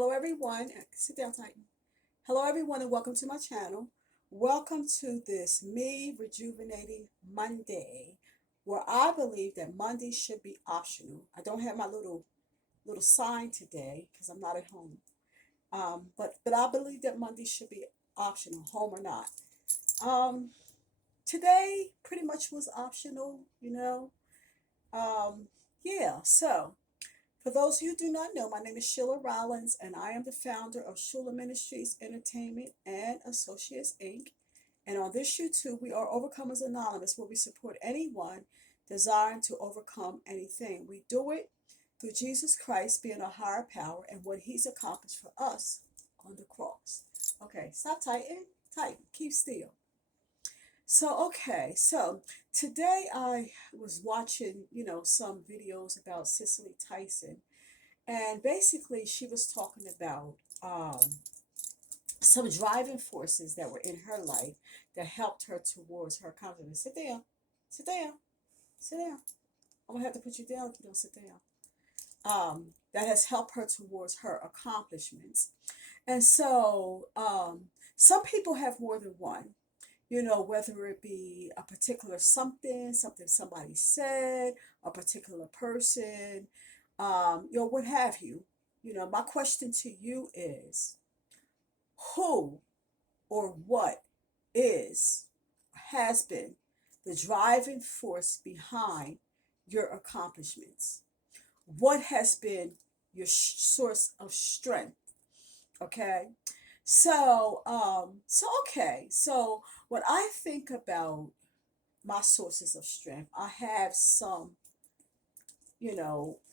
Hello, everyone. Sit down, Titan. Hello, everyone, and welcome to my channel. Welcome to this Me Rejuvenating Monday, where I believe that Monday should be optional. I don't have my little sign today because I'm not at home. But I believe that Monday should be optional, home or not. Um, Today pretty much was optional. Um, yeah. So for those of you who do not know, my name is Sheila Rollins, and I am the founder of H.U.L.A Ministries Entertainment and Associates Inc. And on this YouTube, we are Overcomers Anonymous, where we support anyone desiring to overcome anything. We do it through Jesus Christ being a higher power and what He's accomplished for us on the cross. Okay, stop tighten, keep still. So today I was watching, some videos about Cicely Tyson, and basically, she was talking about some driving forces that were in her life that helped her towards her confidence. Sit down, sit down, sit down. I'm gonna have to put you down if you don't sit down. That has helped her towards her accomplishments. And some people have more than one. Whether it be a particular something somebody said, a particular person, what have you. My question to you is who or what is, has been the driving force behind your accomplishments? What has been your source of strength? Okay. So when I think about my sources of strength, I have some,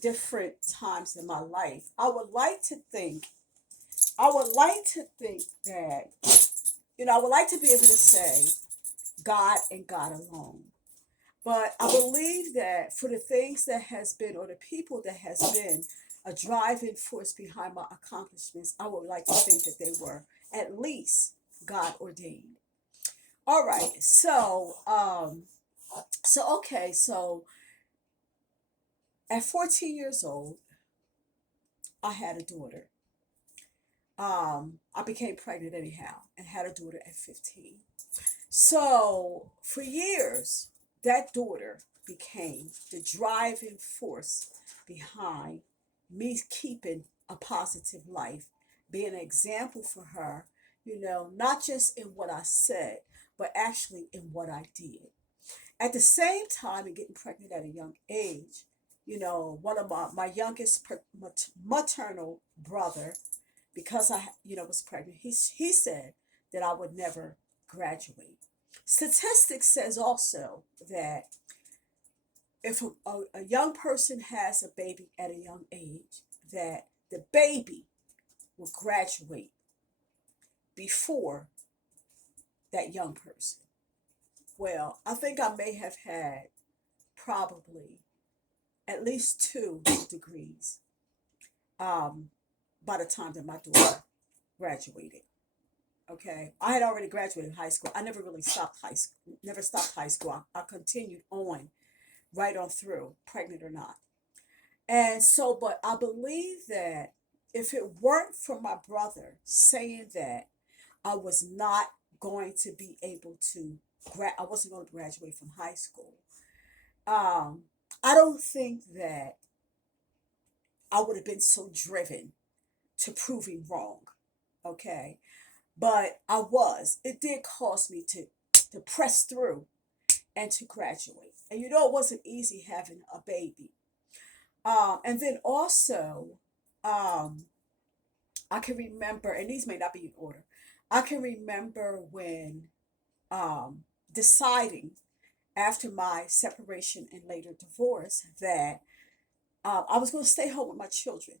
different times in my life. I would like to think that, I would like to be able to say God and God alone. But I believe that for the things that has been, or the people that has been a driving force behind my accomplishments, I would like to think that they were at least God ordained. All right. So at 14 years old, I had a daughter. I became pregnant anyhow and had a daughter at 15. So for years, that daughter became the driving force behind me keeping a positive life, being an example for her, not just in what I said, but actually in what I did. At the same time, and getting pregnant at a young age, one of my youngest maternal brother, because I was pregnant, he said that I would never graduate. Statistics says also that if a young person has a baby at a young age, that the baby will graduate before that young person. Well, I think I may have had probably at least 2 degrees um, by the time that my daughter graduated. Okay, I had already graduated high school. I never really stopped high school. Never stopped high school. I continued on right on through, pregnant or not. And so, but I believe that if it weren't for my brother saying that I was not going to be able to I wasn't going to graduate from high school. Um, I don't think that I would have been so driven to prove him wrong. Okay, but I was. It did cause me to press through and to graduate. And it wasn't easy having a baby. And then also, um, I can remember, and these may not be in order. I can remember when um, deciding after my separation and later divorce that I was going to stay home with my children.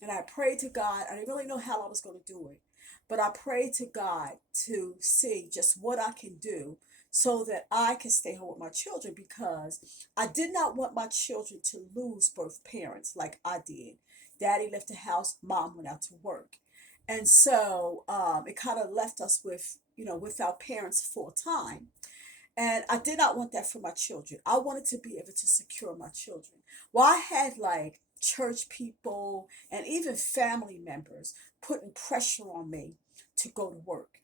And I prayed to God. I didn't really know how I was going to do it, but I prayed to God to see just what I can do so that I can stay home with my children, because I did not want my children to lose both parents like I did. Daddy left the house, mom went out to work. And so it kind of left us with our parents full time. And I did not want that for my children. I wanted to be able to secure my children. Well, I had like church people, and even family members putting pressure on me to go to work.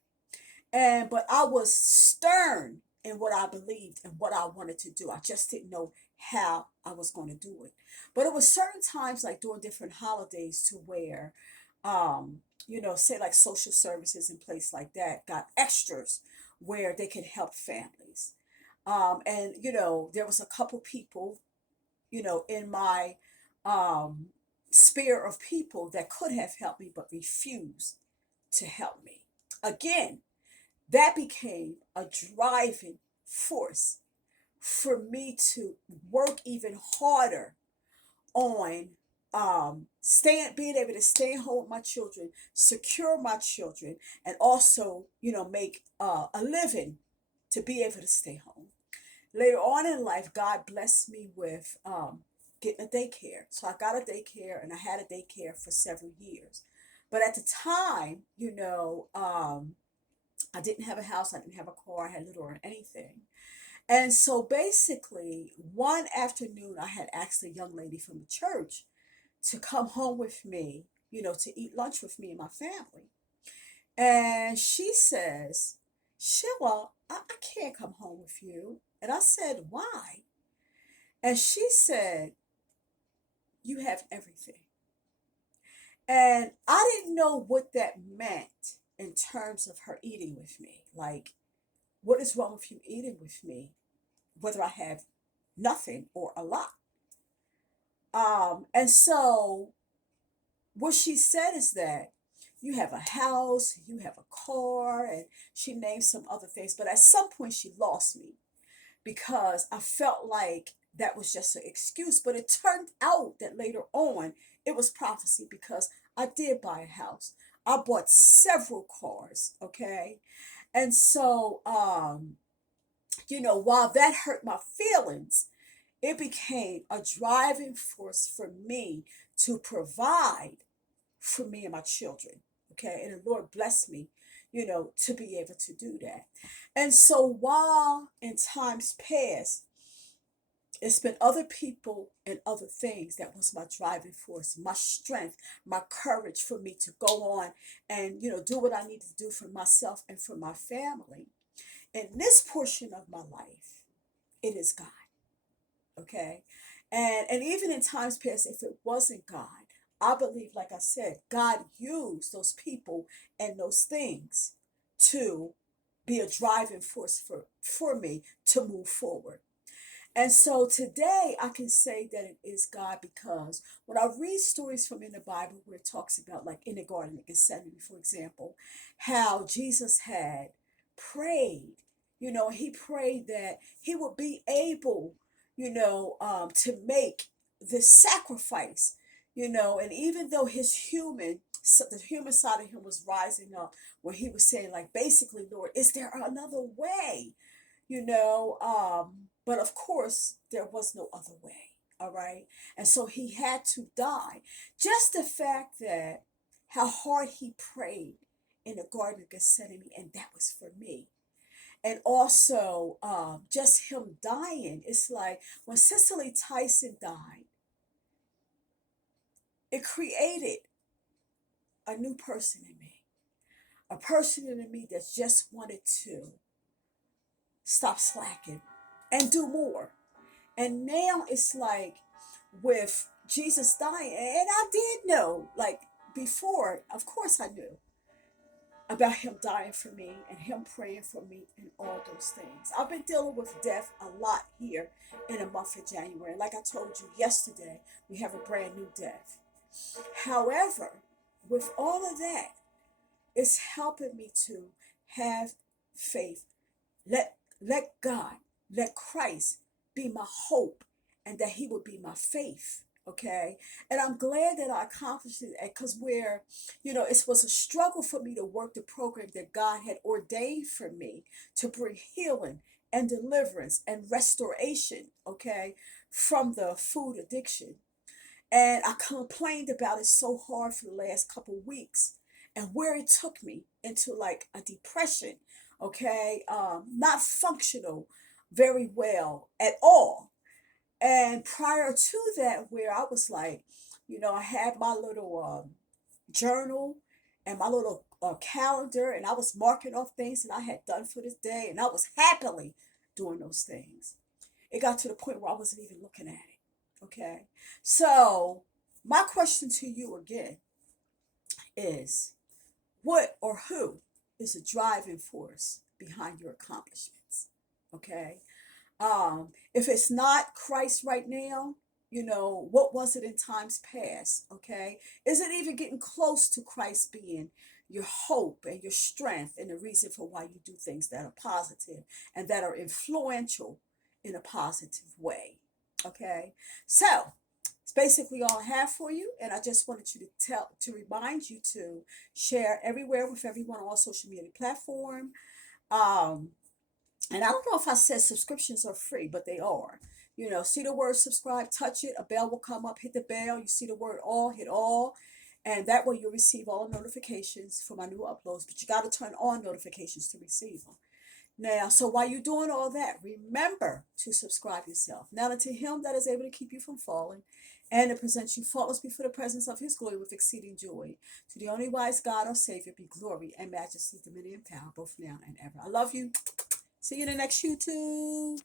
And but I was stern in what I believed and what I wanted to do. I just didn't know how I was going to do it. But it was certain times like during different holidays to where say like social services and place like that got extras where they could help families. And there was a couple people, in my um sphere of people that could have helped me but refused to help me. Again, that became a driving force for me to work even harder on staying being able to stay home with my children, secure my children, and also make a living to be able to stay home. Later on in life, God blessed me with getting a daycare. So I got a daycare, and I had a daycare for several years. But at the time, I didn't have a house, I didn't have a car, I had little or anything. And so basically, one afternoon, I had asked a young lady from the church to come home with me, to eat lunch with me and my family. And she says, Sheila, I can't come home with you. And I said, why? And she said, you have everything. And I didn't know what that meant in terms of her eating with me. Like, what is wrong with you eating with me, whether I have nothing or a lot? And so what she said is that you have a house, you have a car, and she named some other things. But at some point, she lost me because I felt like that was just an excuse. But it turned out that later on, it was prophecy because I did buy a house. I bought several cars, okay? And so, while that hurt my feelings, it became a driving force for me to provide for me and my children. Okay. And the Lord blessed me, to be able to do that. And so while in times past, it's been other people and other things that was my driving force, my strength, my courage for me to go on and, do what I need to do for myself and for my family. In this portion of my life, it is God. Okay. And even in times past, if it wasn't God, I believe, like I said, God used those people and those things to be a driving force for me to move forward. And so today I can say that it is God because when I read stories from in the Bible where it talks about, like in the Garden of Gethsemane, for example, how Jesus had prayed, he prayed that he would be able, to make the sacrifice, and even though the human side of him was rising up, where he was saying, like, basically, Lord, is there another way? But of course there was no other way. All right. And so he had to die. Just the fact that how hard he prayed in the Garden of Gethsemane, and that was for me. And also just him dying, it's like when Cicely Tyson died, it created a new person in me, a person in me that just wanted to stop slacking and do more. And now it's like with Jesus dying, and I did know, like before, of course I knew about him dying for me and him praying for me and all those things. I've been dealing with death a lot here in the month of January. Like I told you yesterday, we have a brand new death. However, with all of that, it's helping me to have faith. Let God, let Christ be my hope, and that he would be my faith. Okay. And I'm glad that I accomplished it because it was a struggle for me to work the program that God had ordained for me to bring healing and deliverance and restoration, okay, from the food addiction. And I complained about it so hard for the last couple of weeks, and where it took me into like a depression, okay, not functional very well at all. And prior to that, where I was like, I had my little journal and my little calendar, and I was marking off things that I had done for this day, and I was happily doing those things. It got to the point where I wasn't even looking at it. Okay. So, my question to you again is, what or who is the driving force behind your accomplishments? Okay. If it's not Christ right now, what was it in times past? Okay. Is it even getting close to Christ being your hope and your strength and the reason for why you do things that are positive and that are influential in a positive way? Okay. So it's basically all I have for you. And I just wanted you to remind you to share everywhere with everyone on all social media platform. Um, and I don't know if I said subscriptions are free, but they are. See the word subscribe, touch it, a bell will come up, hit the bell. You see the word all, hit all. And that way you'll receive all notifications for my new uploads. But you got to turn on notifications to receive them. Now, so while you're doing all that, remember to subscribe yourself. Now unto him that is able to keep you from falling and to present you faultless before the presence of his glory with exceeding joy. To the only wise God, our Savior, be glory and majesty, dominion, and power, both now and ever. I love you. See you in the next YouTube.